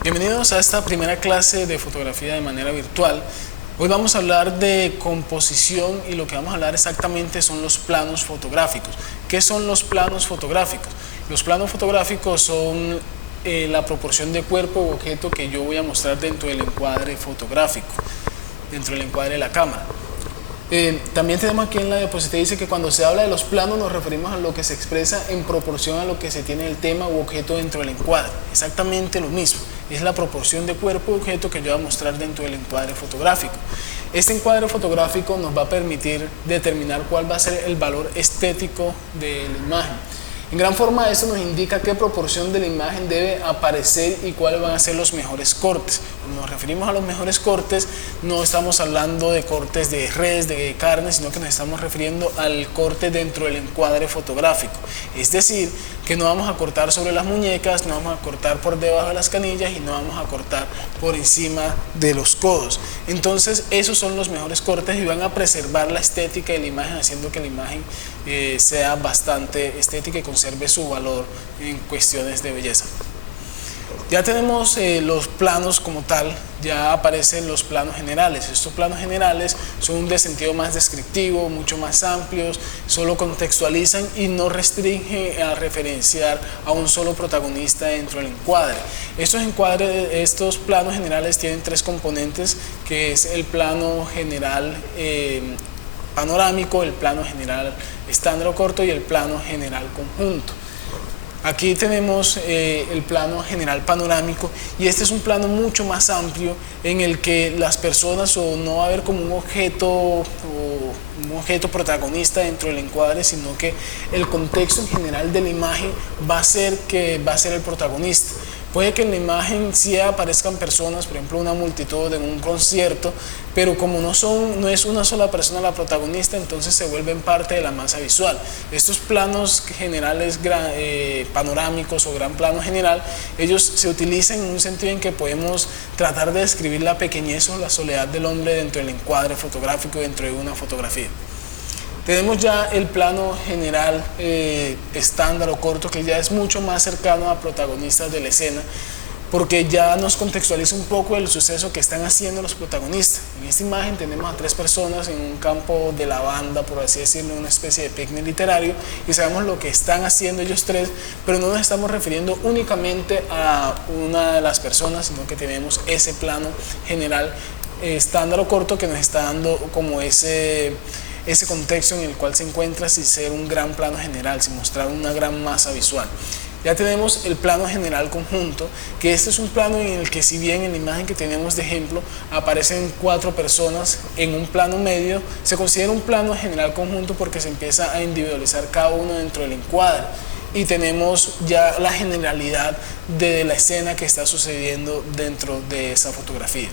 Bienvenidos a esta primera clase de fotografía de manera virtual. Hoy vamos a hablar de composición y lo que vamos a hablar exactamente son los planos fotográficos. ¿Qué son los planos fotográficos? Los planos fotográficos son la proporción de cuerpo u objeto que yo voy a mostrar dentro del encuadre fotográfico, dentro del encuadre de la cámara. También tenemos aquí en la diapositiva, dice que cuando se habla de los planos nos referimos a lo que se expresa en proporción a lo que se tiene el tema u objeto dentro del encuadre. Exactamente lo mismo, es la proporción de cuerpo u objeto que yo voy a mostrar dentro del encuadre fotográfico. Este encuadre fotográfico nos va a permitir determinar cuál va a ser el valor estético de la imagen. En gran forma esto nos indica qué proporción de la imagen debe aparecer y cuáles van a ser los mejores cortes. Cuando nos referimos a los mejores cortes, no estamos hablando de cortes de res, de carne, sino que nos estamos refiriendo al corte dentro del encuadre fotográfico. Es decir, que no vamos a cortar sobre las muñecas, no vamos a cortar por debajo de las canillas y no vamos a cortar por encima de los codos. Entonces esos son los mejores cortes y van a preservar la estética de la imagen, haciendo que la imagen sea bastante estética y conserve su valor en cuestiones de belleza. Ya tenemos los planos como tal, ya aparecen los planos generales. Estos planos generales son de sentido más descriptivo, mucho más amplios, solo contextualizan y no restringen a referenciar a un solo protagonista dentro del encuadre. Estos planos generales tienen tres componentes, que es el plano general panorámico, el plano general estándar o corto y el plano general conjunto. Aquí tenemos el plano general panorámico y este es un plano mucho más amplio en el que las personas no va a haber como un objeto protagonista dentro del encuadre, sino que el contexto en general de la imagen va a ser el protagonista. Puede que en la imagen sí aparezcan personas, por ejemplo una multitud en un concierto, pero como no es una sola persona la protagonista, entonces se vuelven parte de la masa visual. Estos planos generales panorámicos o gran plano general, ellos se utilizan en un sentido en que podemos tratar de describir la pequeñez o la soledad del hombre dentro del encuadre fotográfico, dentro de una fotografía. Tenemos ya el plano general estándar o corto, que ya es mucho más cercano a protagonistas de la escena, porque ya nos contextualiza un poco el suceso que están haciendo los protagonistas. En esta imagen tenemos a tres personas en un campo de lavanda, por así decirlo, una especie de picnic literario, y sabemos lo que están haciendo ellos tres, pero no nos estamos refiriendo únicamente a una de las personas, sino que tenemos ese plano general estándar o corto que nos está dando como ese contexto en el cual se encuentra sin ser un gran plano general, sin mostrar una gran masa visual. Ya tenemos el plano general conjunto, que este es un plano en el que, si bien en la imagen que tenemos de ejemplo aparecen cuatro personas en un plano medio, se considera un plano general conjunto porque se empieza a individualizar cada uno dentro del encuadre y tenemos ya la generalidad de la escena que está sucediendo dentro de esa fotografía.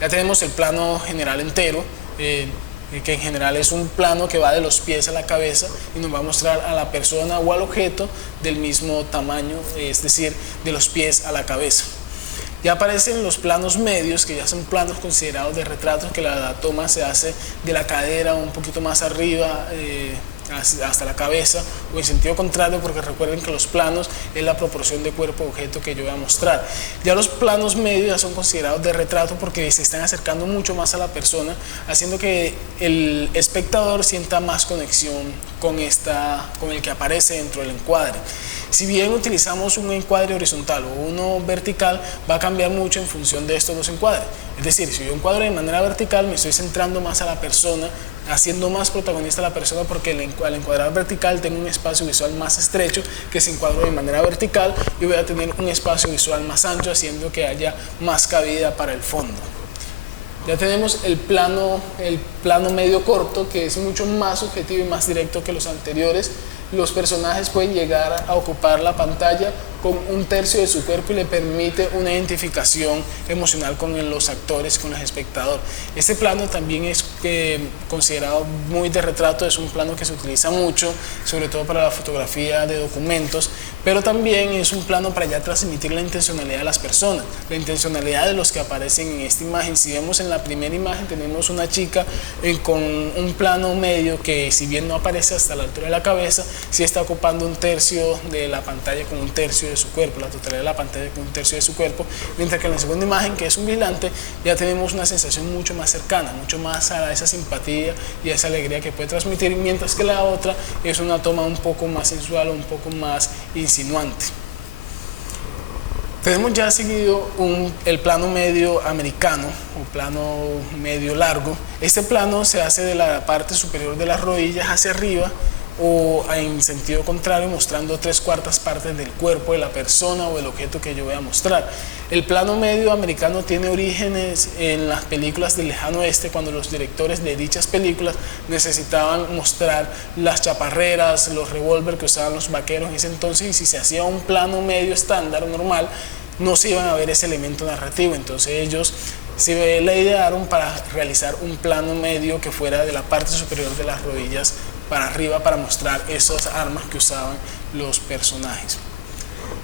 Ya tenemos el plano general entero, que en general es un plano que va de los pies a la cabeza y nos va a mostrar a la persona o al objeto del mismo tamaño, es decir, de los pies a la cabeza. Ya aparecen los planos medios, que ya son planos considerados de retratos, que la toma se hace de la cadera un poquito más arriba hasta la cabeza, o en sentido contrario, porque recuerden que los planos es la proporción de cuerpo objeto que yo voy a mostrar. Ya los planos medios ya son considerados de retrato porque se están acercando mucho más a la persona, haciendo que el espectador sienta más conexión con el que aparece dentro del encuadre. Si bien utilizamos un encuadre horizontal o uno vertical, va a cambiar mucho en función de estos dos encuadres. Es decir, si yo encuadro de manera vertical, me estoy centrando más a la persona, haciendo más protagonista a la persona, porque al encuadrar vertical tengo un espacio visual más estrecho, que si encuadro de manera vertical yo voy a tener un espacio visual más ancho, haciendo que haya más cabida para el fondo. Ya tenemos el plano medio corto, que es mucho más subjetivo y más directo que los anteriores. Los personajes pueden llegar a ocupar la pantalla con un tercio de su cuerpo y le permite una identificación emocional con los actores, con el espectador. Este plano también es considerado muy de retrato, es un plano que se utiliza mucho, sobre todo para la fotografía de documentos, pero también es un plano para ya transmitir la intencionalidad de las personas, la intencionalidad de los que aparecen en esta imagen. Si vemos en la primera imagen, tenemos una chica con un plano medio que, si bien no aparece hasta la altura de la cabeza, sí está ocupando un tercio de la pantalla con un tercio de su cuerpo, la totalidad de la pantalla con 1/3 de su cuerpo, mientras que en la segunda imagen, que es un vigilante, ya tenemos una sensación mucho más cercana, mucho más a esa simpatía y a esa alegría que puede transmitir, mientras que la otra es una toma un poco más sensual o un poco más insinuante. Tenemos ya seguido el plano medio americano o plano medio largo. Este plano se hace de la parte superior de las rodillas hacia arriba o en sentido contrario, mostrando 3/4 partes del cuerpo de la persona o del objeto que yo voy a mostrar. El plano medio americano tiene orígenes en las películas del lejano oeste, cuando los directores de dichas películas necesitaban mostrar las chaparreras, los revólver que usaban los vaqueros en ese entonces, y si se hacía un plano medio estándar normal, no se iban a ver ese elemento narrativo. Entonces ellos se la idearon para realizar un plano medio que fuera de la parte superior de las rodillas para arriba, para mostrar esas armas que usaban los personajes.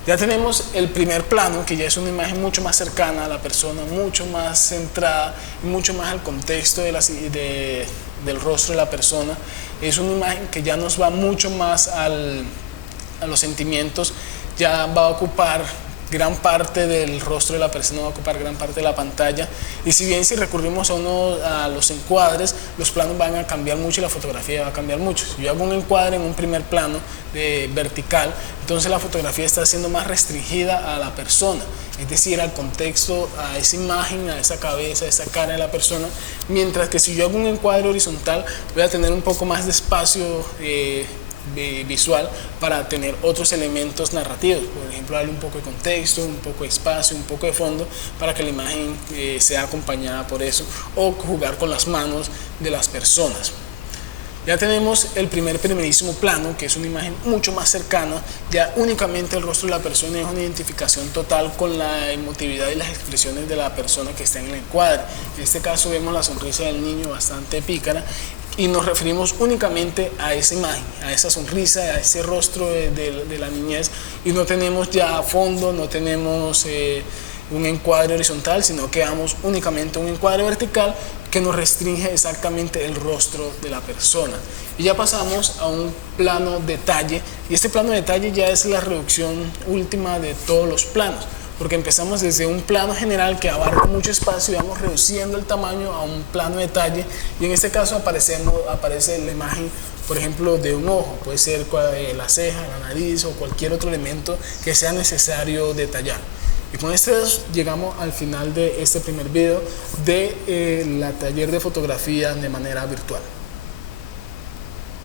Ya tenemos el primer plano, que ya es una imagen mucho más cercana a la persona, mucho más centrada y mucho más al contexto del rostro de la persona. Es una imagen que ya nos va mucho más a los sentimientos, ya va a ocupar gran parte del rostro de la persona, va a ocupar gran parte de la pantalla, y si bien si recurrimos a los encuadres, los planos van a cambiar mucho y la fotografía va a cambiar mucho. Si yo hago un encuadre en un primer plano vertical, entonces la fotografía está siendo más restringida a la persona, es decir, al contexto, a esa imagen, a esa cabeza, a esa cara de la persona, mientras que si yo hago un encuadre horizontal, voy a tener un poco más de espacio visual para tener otros elementos narrativos, por ejemplo darle un poco de contexto, un poco de espacio, un poco de fondo, para que la imagen sea acompañada por eso, o jugar con las manos de las personas. Ya tenemos el primerísimo plano, que es una imagen mucho más cercana, ya únicamente el rostro de la persona es una identificación total con la emotividad y las expresiones de la persona que está en el encuadre. En este caso vemos la sonrisa del niño bastante pícara, y nos referimos únicamente a esa imagen, a esa sonrisa, a ese rostro de la niñez, y no tenemos ya fondo, no tenemos un encuadre horizontal, sino que damos únicamente un encuadre vertical que nos restringe exactamente el rostro de la persona. Y ya pasamos a un plano detalle, y este plano detalle ya es la reducción última de todos los planos, porque empezamos desde un plano general que abarca mucho espacio y vamos reduciendo el tamaño a un plano detalle, y en este caso aparece la imagen, por ejemplo, de un ojo, puede ser la ceja, la nariz o cualquier otro elemento que sea necesario detallar. Y con esto llegamos al final de este primer video de la taller de fotografía de manera virtual.